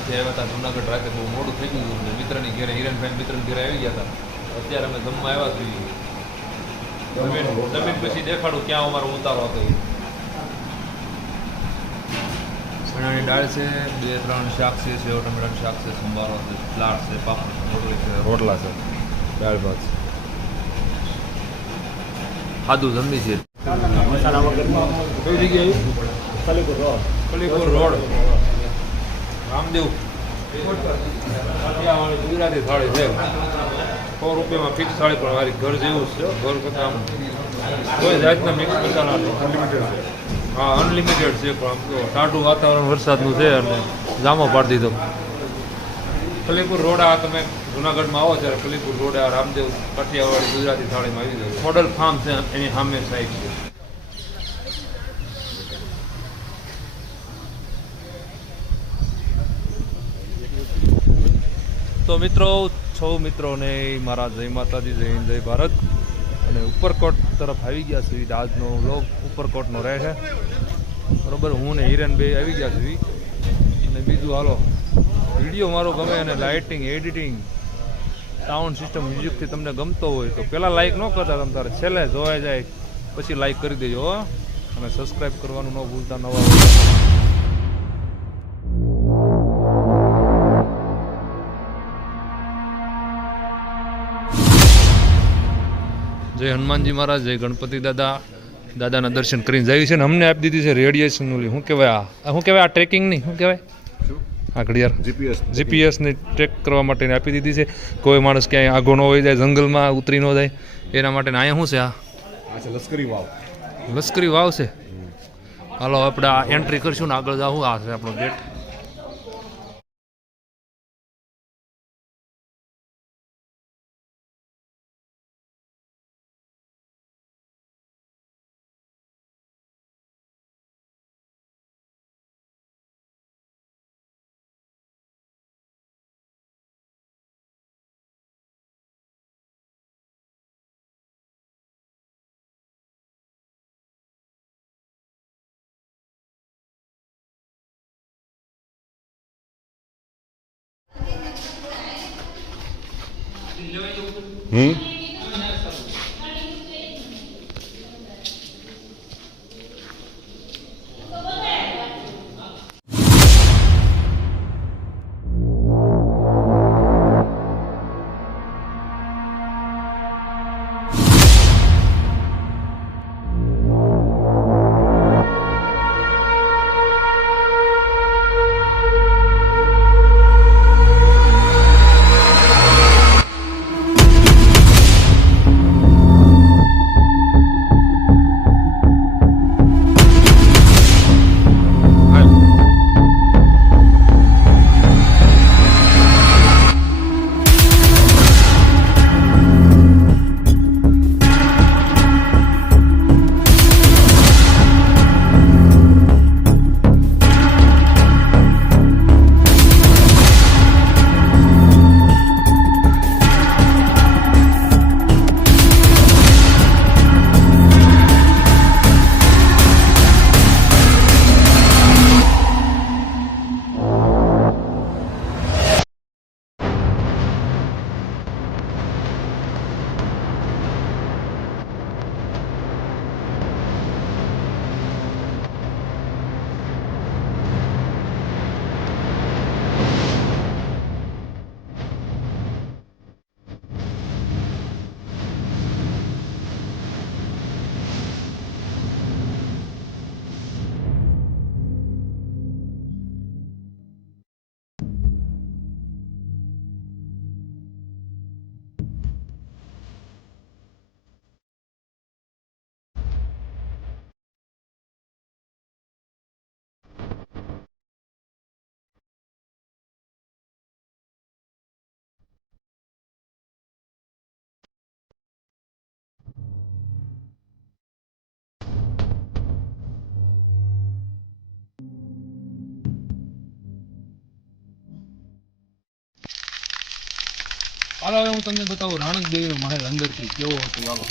ગામથી આવ્યા હતા જુનાગઢ રાતે બહુ મોડું થઈ ગયું હતું મિત્રની ઘેરે હિરણભાઈ મિત્રની ઘેરે આવી ગયા હતા અત્યારે અમે જમવા આવ્યા છીએ જમીન પછી દેખાડું ક્યાં અમારો ઉતારો હતો ચણાની દાળ છે 2-3 શાક છે સેવ ટમેટાનું શાક છે સંભારો છે સલાડ છે પાપડ રોટલી છે રોટલા છે દાળ ભાત ખાધું જમી છે મસાલા વગરમાં કઈ જગ્યાએ કલીપુર રોડ રામદેવ કાઠિયાવાડી ગુજરાતી થાળી છે 100 રૂપિયામાં ફિક્સ થાળી પણ મારી ઘર જેવું જ છે ઘર કરતાં આમ કોઈ જાતના મિક્સ મસાલા અનલિમિટેડ છે હા અનલિમિટેડ છે પણ આમ તો ટાઢું વાતાવરણ વરસાદનું છે અને જામો પાડી દીધો કલીપુર રોડ આ તમે જુનાગઢમાં આવો ત્યારે કલીપુર રોડ આ રામદેવ કાઠિયાવાડી ગુજરાતી થાળીમાં આવી જાય મોડલ ફાર્મ છે એની સામે સાઈડ છે તો મિત્રો સૌ મિત્રોને મારા જય માતાજી જય હિન્દ જય ભારત અને ઉપરકોટ તરફ આવી ગયા છે આજનો વ્લોગ ઉપરકોટનો રહે છે બરાબર હું ને હિરણભાઈ આવી ગયા છે અને બીજું હાલો વિડીયો મારો ગમે અને લાઇટિંગ એડિટિંગ સાઉન્ડ સિસ્ટમ મ્યુઝિકથી તમને ગમતો હોય તો પહેલાં લાઇક ન કરતા તમે તારે છેલ્લે જોવાઈ જાય પછી લાઇક કરી દેજો અને સબસ્ક્રાઈબ કરવાનું ન ભૂલતા નવા જય હનુમાનજી મહારાજ જય ગણપતિ દાદાના દર્શન કરીને જાય છે ને અમને આપી દીધી છે રેડિયેશન ઓલી શું કહેવાય આ ટ્રેકિંગની શું કહેવાય આ ઘડિયાળ જીપીએસની ટ્રેક કરવા માટેની આપી દીધી છે કોઈ માણસ ક્યાંય આગો ન હોય જાય જંગલમાં ઉતરી ન જાય એના માટે અહીંયા શું છે લશ્કરી વાવ છે હાલો આપણે આ એન્ટ્રી કરશું ને આગળ જાવું આ છે આપણો ગેટ હાલો હવે હું તમને બતાવું રાણક દેવીનો મહેલ અંદરથી કેવો હતો હાલો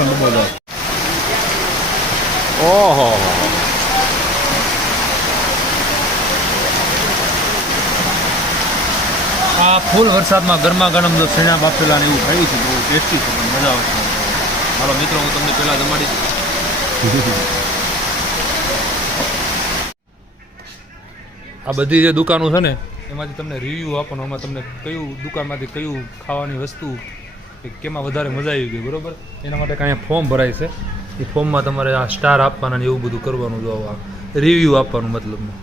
નો ડબ્બો જાય. ઓહો, આ ફૂલ વરસાદમાં ગરમા ગરમ જો સણા બાફેલા ને એવું ખાઈ છે, બહુ ટેસ્ટી છે, પણ મજા આવે છે. હાલો મિત્રો, હું તમને પહેલા જમાડીશ. આ બધી જે દુકાનો છે ને એમાંથી તમને રિવ્યૂ આપવાનો, એમાં તમને કયું દુકાનમાંથી કયું ખાવાની વસ્તુ કે કેમાં વધારે મજા આવી ગઈ, બરોબર? એના માટે કાંઈ ફોર્મ ભરાય છે. એ ફોર્મમાં તમારે આ સ્ટાર આપવાના ને એવું બધું કરવાનું, જો આ રિવ્યૂ આપવાનું મતલબમાં.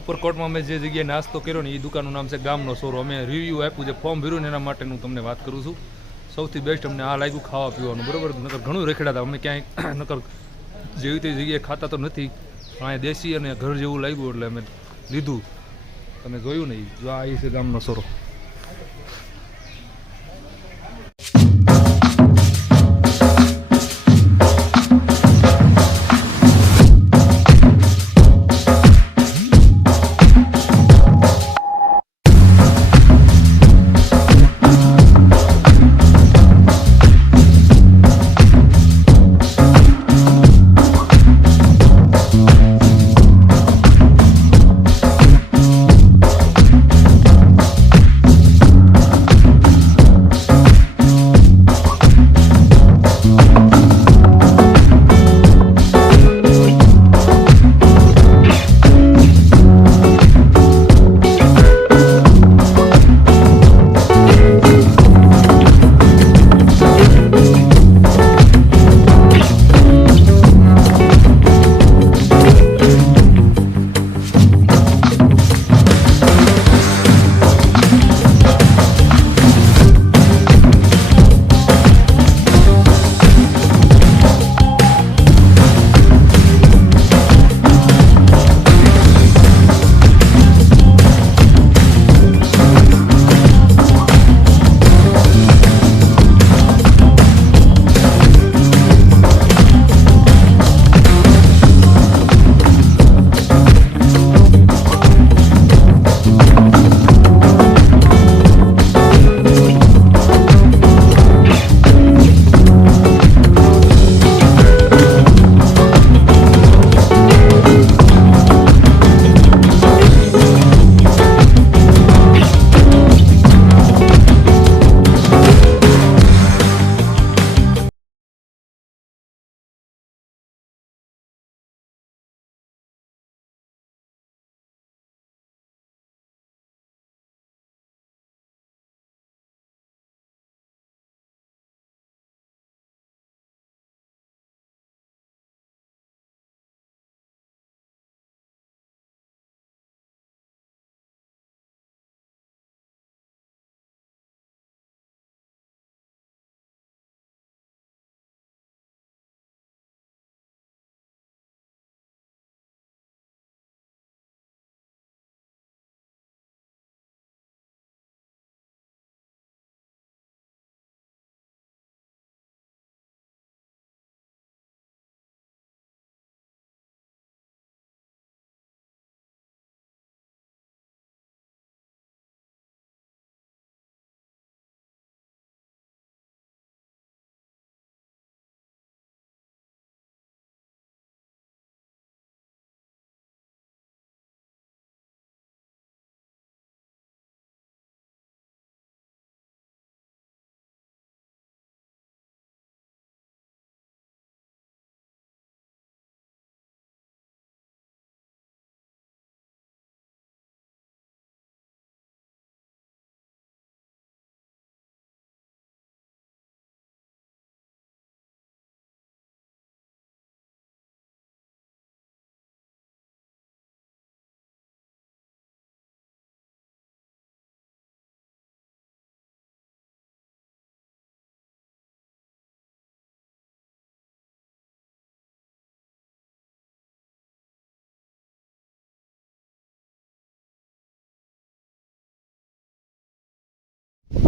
ઉપરકોટમાં મેં જે જગ્યાએ નાસ્તો કર્યો ને એ દુકાનનું નામ છે ગામનો સોરો. અમે રિવ્યૂ આપ્યું છે, ફોર્મ ભર્યું ને એના માટેનું તમને વાત કરું છું. સૌથી બેસ્ટ અમને આ લાગ્યું ખાવા પીવાનું, બરોબર? નકર ઘણું રેખડા હતા અમે ક્યાંય, નકર જેવી તે જગ્યાએ ખાતા તો નથી, પણ અહીંયા દેશી અને ઘર જેવું લાગ્યું એટલે અમે લીધું. તમે જોયું ને, જો આ છે ગામનો સોરો.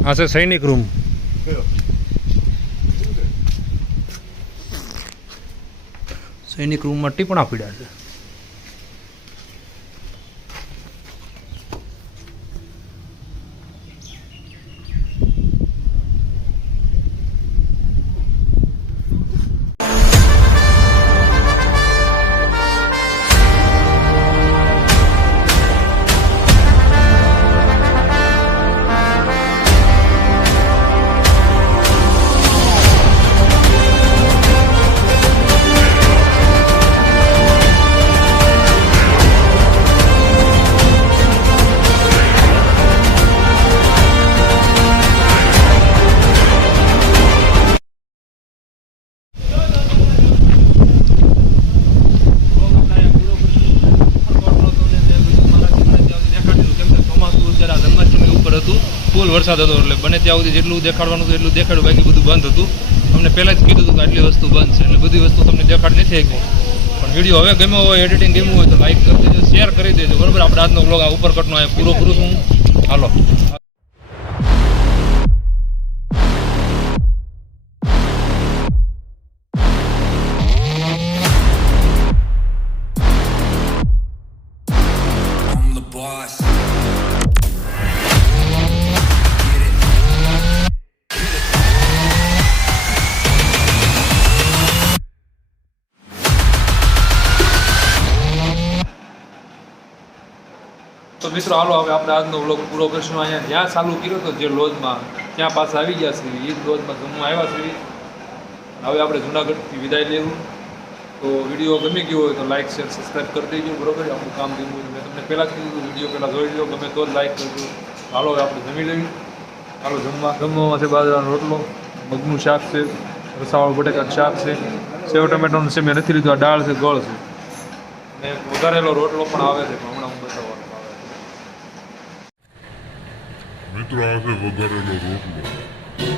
આ છે સૈનિક રૂમ. સૈનિક રૂમમાં ટીપણા પીડ્યા છે. વરસાદ હતો એટલે બને ત્યાં સુધી જેટલું દેખાડવાનું હતું એટલું દેખાડ્યું, બાકી બધું બંધ હતું. અમને પહેલાં જ કીધું હતું કે આટલી વસ્તુ બંધ છે, એટલે બધી વસ્તુ તમને દેખાડ નથી આવી. પણ વિડીયો હવે ગમ્યો હોય, એડિટિંગ ગમ્યું હોય તો લાઈક કરી દેજો, શેર કરી દેજો, બરાબર. આપણે આજનો બ્લોગ આ ઉપરકોટનો અહીંયા પૂરો કરું છું. હાલો. I'm the boss. તો મિત્રો હાલો હવે આપણે આજનો વ્લોગ પૂરો કરીશું. અહીંયા જ્યાં ચાલુ કર્યો હતો જે લોજમાં, ત્યાં પાછા આવી ગયા છે. એ જ લોજમાં જમવા આવ્યા છે. હવે આપણે જુનાગઢથી વિદાય લેવું. તો વિડીયો ગમી ગયો હોય તો લાઇક શેર સબસ્ક્રાઈબ કરી દેજો, બરોબર. આપણું કામ કર્યું હોય મેં તમને પહેલાં જ કીધું, વિડીયો પહેલાં જોઈ લો, ગમે તો જ લાઇક કરજો. હાલો હવે આપણે જમી લઈએ. હાલો જમવામાં છે બાજરાનો રોટલો, મગનું શાક છે, રસાવાળું બટેકાનું શાક છે, સેવ ટમેટોનું છે મેં નથી લીધું, આ દાળ છે, ગોળ છે, ને વઘારેલો રોટલો પણ આવે છે, પણ હમણાં હું બતાવવાનો આવે છે. મિત્રો આજે વઘારેલો રોટલો